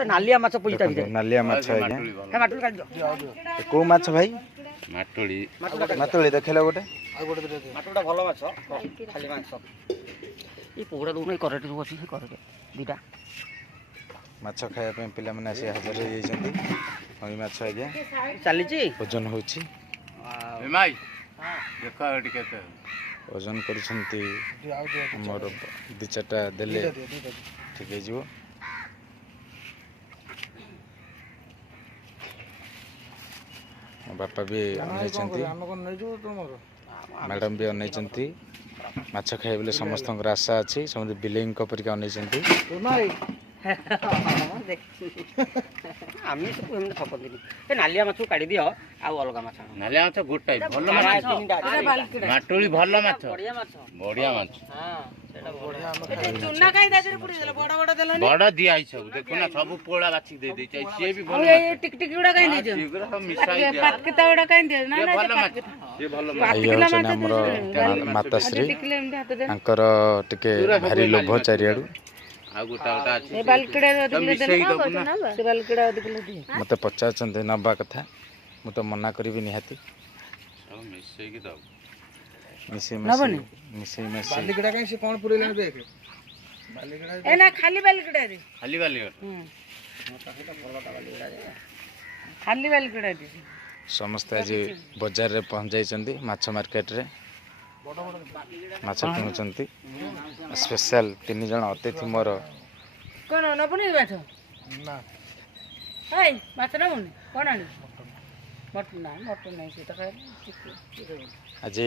पूरा नालिया माछ पुइता देखନ୍ତୁ, भीतर नालिया माछ हे ଆଜ୍ଞା माटुल काढ दो କୋଉ ମାଛ ଭାଇ ମାଟୁଳି ମାତୁଳି ଦେଖିଲ ଗୋଟେ ମାଟୁଲଟା ଭଲ ମାଛ ଖାଲି ମାଂସ ଏ ପୋହଡ଼ା ଦଉନ ଏ କରେଟ ସବୁ ଅଛି ସେ କରେଟ ଦିଟା ମାଛ ଖାଇବା ପାଇଁ ପିଲାମାନେ ଆସି ହାଜର ହେଇଯାଇଛନ୍ତି ନଈ ମାଛ ଆଜ୍ଞା ଚାଲିଛି ଓଜନ ହେଉଛି ମାଇ ଦେଖ ଏଠି କେତେ ଓଜନ କରୁଛନ୍ତି ଆମର ଦୁଇ ଚାରିଟା ଦେଲେ ଠିକ୍ ହେଇଯିବ ବାପା ବି ଅନେଇଛନ୍ତି ମ୍ୟାଡ଼ାମ୍ ବି ଅନେଇଛନ୍ତି ମାଛ ଖାଇବେ ବୋଲି ସମସ୍ତଙ୍କର ଆଶା ଅଛି ସମସ୍ତେ ବିଲେଇଙ୍କ ପରିକା ଅନେଇଛନ୍ତି ଆମେ ସବୁ ଏମିତି ଠକନ୍ତିନି ଏ ନାଲିଆ ମାଛକୁ କାଢି ଦିଅ ଆଉ ଅଲଗା ମାଛ ନାଲିଆ ମାଛ ଗୋଟାଏ ଭଲ ମାଛ ମାଟୁଳି ଭଲ ମାଛ ବଢିଆ ମାଛ ବଡ ଦିଆ ହେଇଛି ସବୁ ଦେଖୁନା ସବୁ ପୋଳା ବାଛି ଦେଇ ଦେଇଛି ସିଏ ବି ଭଲ ଇଏ ହେଉଛନ୍ତି ଆମର ମାତାଶ୍ରୀ ତାଙ୍କର ଟିକେ ଭାରି ଲୋଭ ଚାରିଆଡ଼ୁ ଆଉ ଗୋଟା ଗୋଟା ଅଛି ମୋତେ ପଚାରୁଛନ୍ତି ନେବା କଥା ମୁଁ ତ ମନା କରିବି ନିହାତି ସବୁ ମିଶେଇକି ଦବୁ ମିଶେଇ ମିଶେଇ ଖାଲି ବାଲି ସମସ୍ତେ ଆଜି ବଜାରରେ ପହଞ୍ଚାଇଛନ୍ତି ମାଛ ମାର୍କେଟରେ ମାଛ କିଣୁଛନ୍ତି ସ୍ପେଶାଲ 3 ଜଣ ଅତିଥି ମୋର କଣ ନବୁନି ମାଛ ମାଛ ନବୁନି କଣ ଆଣି ମଟନ ନା ମଟନ ନାହିଁ ସେଟା ଖାଇଲେ ଆଜି